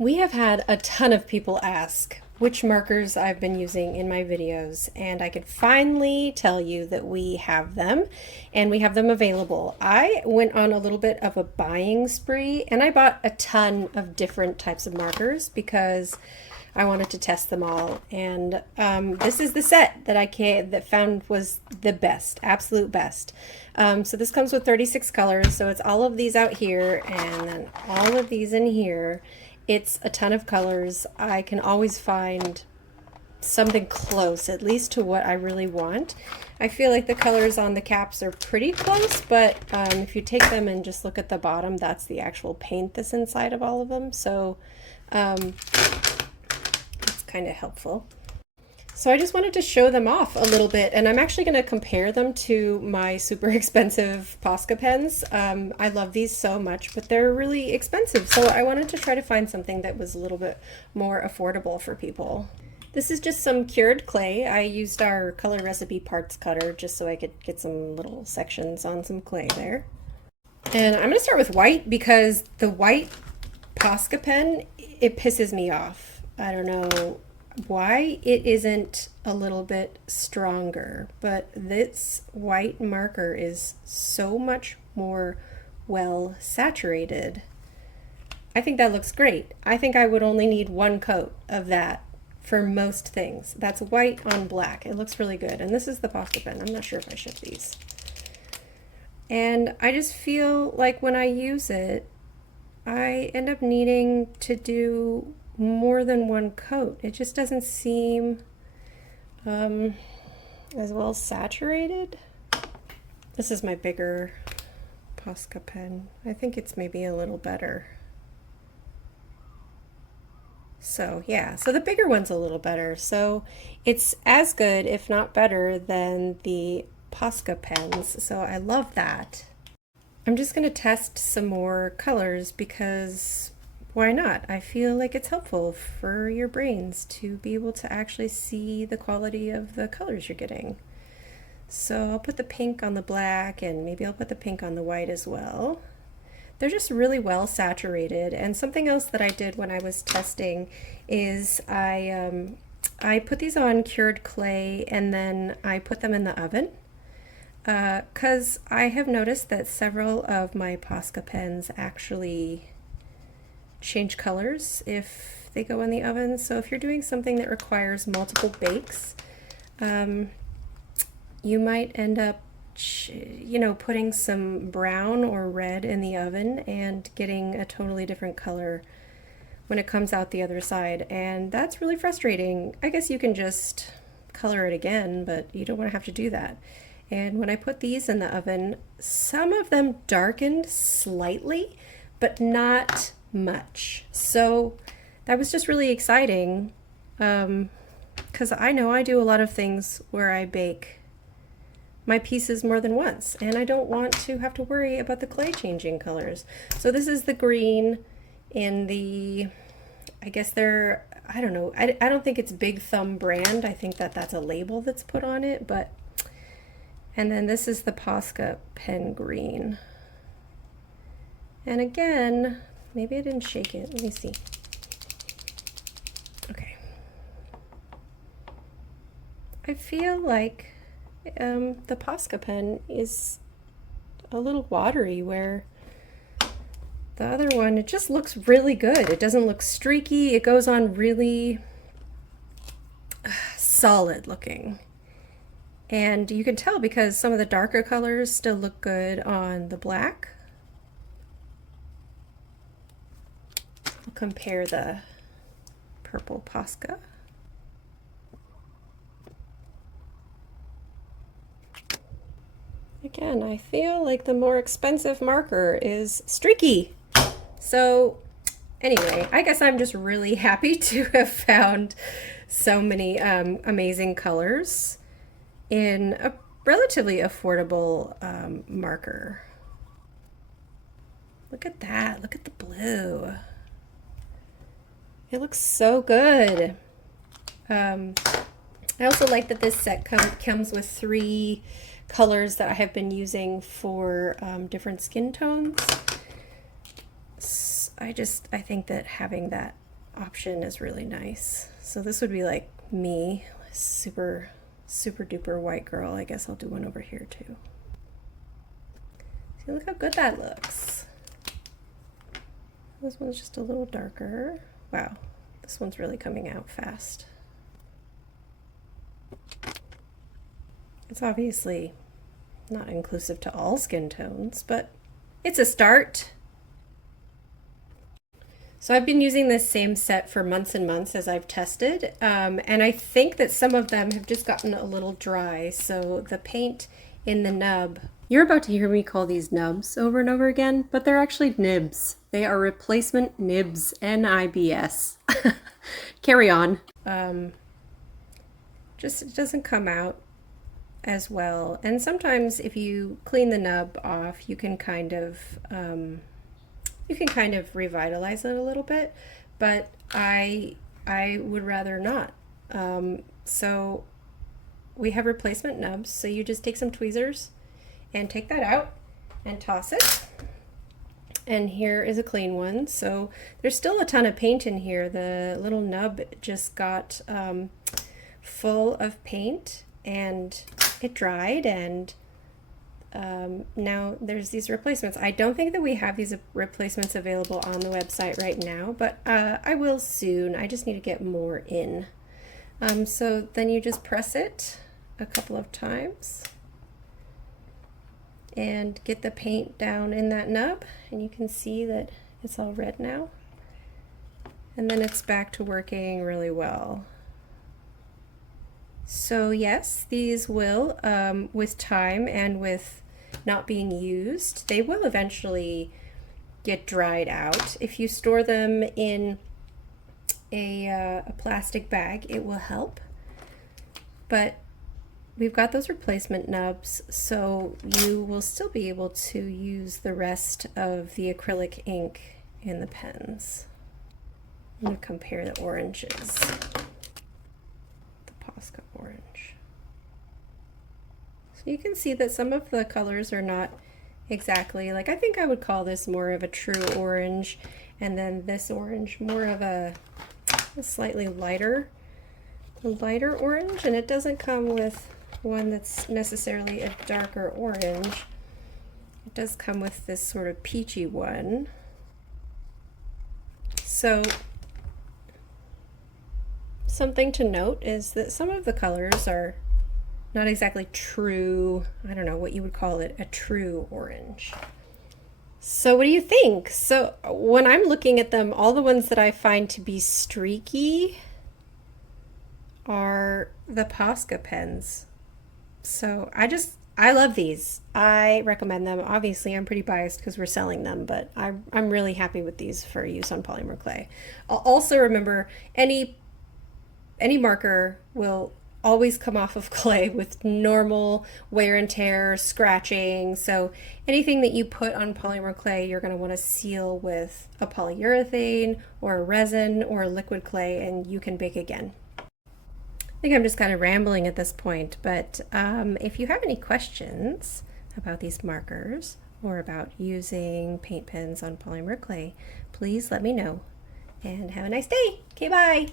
We have had a ton of people ask which markers I've been using in my videos, and I could finally tell you that we have them and we have them available. I went on a little bit of a buying spree and I bought a ton of different types of markers because I wanted to test them all. And this is the set that that found was the best, absolute best. So this comes with 36 colors. So it's all of these out here and then all of these in here. It's a ton of colors. I can always find something close, at least to what I really want. I feel like the colors on the caps are pretty close, but if you take them and just look at the bottom, that's the actual paint that's inside of all of them. So it's kind of helpful. So I just wanted to show them off a little bit, and I'm actually going to compare them to my super expensive Posca pens. I love these so much, but they're really expensive, so I wanted to try to find something that was a little bit more affordable for people. This is just some cured clay. I used our color recipe parts cutter just so I could get some little sections on some clay there. And I'm going to start with white because the white Posca pen, it pisses me off. I don't know why it isn't a little bit stronger, but this white marker is so much more well saturated. I think that looks great. I think I would only need one coat of that for most things. That's white on black. It looks really good. And this is the Posca pen. I'm not sure if I ship these. And I just feel like when I use it, I end up needing to do more than one coat. It just doesn't seem as well saturated. This is my bigger Posca pen. I think it's maybe a little better. So yeah, so the bigger one's a little better. So it's as good, if not better, than the Posca pens. So I love that. I'm just going to test some more colors because why not? I feel like it's helpful for your brains to be able to actually see the quality of the colors you're getting. So I'll put the pink on the black and maybe I'll put the pink on the white as well. They're just really well saturated. And something else that I did when I was testing is I put these on cured clay and then I put them in the oven. Because I have noticed that several of my Posca pens actually change colors if they go in the oven. So if you're doing something that requires multiple bakes, you might end up putting some brown or red in the oven and getting a totally different color when it comes out the other side, and that's really frustrating. I guess you can just color it again, but you don't want to have to do that. And when I put these in the oven, some of them darkened slightly, but not much. So that was just really exciting because I know I do a lot of things where I bake my pieces more than once and I don't want to have to worry about the clay changing colors. So this is the green in the, I guess they're, I don't know, I don't think it's Big Thumb brand. I think that that's a label that's put on it, but, and then this is the Posca pen green. And again, maybe I didn't shake it. Let me see. Okay. I feel like the Posca pen is a little watery where the other one, it just looks really good. It doesn't look streaky. It goes on really solid looking. And you can tell because some of the darker colors still look good on the black. I'll compare the purple Posca. Again, I feel like the more expensive marker is streaky. So anyway, I guess I'm just really happy to have found so many amazing colors in a relatively affordable marker. Look at that. Look at the blue. It looks so good. I also like that this set comes with 3 colors that I have been using for different skin tones. I think that having that option is really nice. So this would be like me, super duper white girl. I guess I'll do one over here too. See, look how good that looks. This one's just a little darker. Wow, this one's really coming out fast. It's obviously not inclusive to all skin tones, but it's a start. So I've been using this same set for months and months as I've tested, and I think that some of them have just gotten a little dry, so the paint in the nub, you're about to hear me call these nubs over and over again, but they're actually nibs. They are replacement nibs, N-I-B-S. Carry on. Just it doesn't come out as well, and sometimes if you clean the nub off, you can kind of revitalize it a little bit, but I would rather not. So we have replacement nubs, so you just take some tweezers and take that out and toss it. And here is a clean one. So there's still a ton of paint in here. The little nub just got full of paint and it dried, and now there's these replacements. I don't think that we have these replacements available on the website right now, but I will soon. I just need to get more in. So then you just press it a couple of times and get the paint down in that nub, and you can see that it's all red now. And then it's back to working really well. So yes, these will, with time and with not being used, they will eventually get dried out. If you store them in a plastic bag, it will help. But we've got those replacement nubs, so you will still be able to use the rest of the acrylic ink in the pens. I'm going to compare the oranges. Posca orange. So you can see that some of the colors are not exactly, like I think I would call this more of a true orange, and then this orange more of a slightly lighter orange, and it doesn't come with one that's necessarily a darker orange. It does come with this sort of peachy one. So something to note is that some of the colors are not exactly true, I don't know what you would call it, a true orange. So what do you think? So when I'm looking at them, all the ones that I find to be streaky are the Posca pens. So I love these. I recommend them. Obviously, I'm pretty biased because we're selling them, but I'm really happy with these for use on polymer clay. I'll also remember any marker will always come off of clay with normal wear and tear, scratching. So anything that you put on polymer clay, you're going to want to seal with a polyurethane or a resin or a liquid clay, and you can bake again. I think I'm just kind of rambling at this point, but if you have any questions about these markers or about using paint pens on polymer clay, please let me know, and have a nice day. Okay, bye.